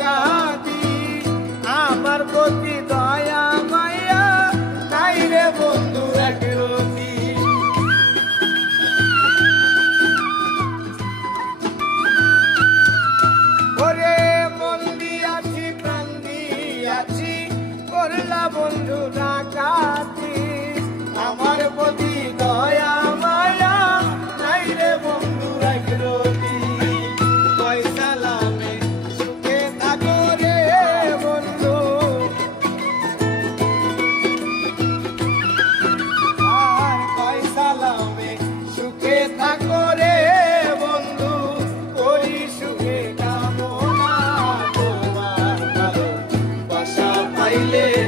কাটি আমার প্রতি দয়া মায়া, তাই রে বন্ধু একরতি ওরে মন দিয়াছি, প্রাণ দিয়াছি, করলা বন্ধু ডাকাতি, আমার প্রতি দয়া পাইলে